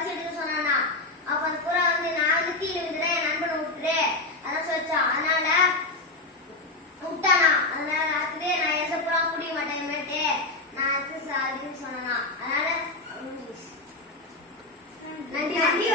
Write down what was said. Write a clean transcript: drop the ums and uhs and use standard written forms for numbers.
பசி எடுத்து சொன்னானா. அப்ப அந்த புறா வந்து நான் வந்து தீயில விழுந்துறேன், என் நண்பனை விட்டுரு அதான் சொல்லிச்சான். அதனால விட்டானா. அதனால அடுத்தது நான் எந்த புறா முடிய மாட்டேன் மேட்டு நான் அடுத்து சொன்னானா. அதனால நன்றி.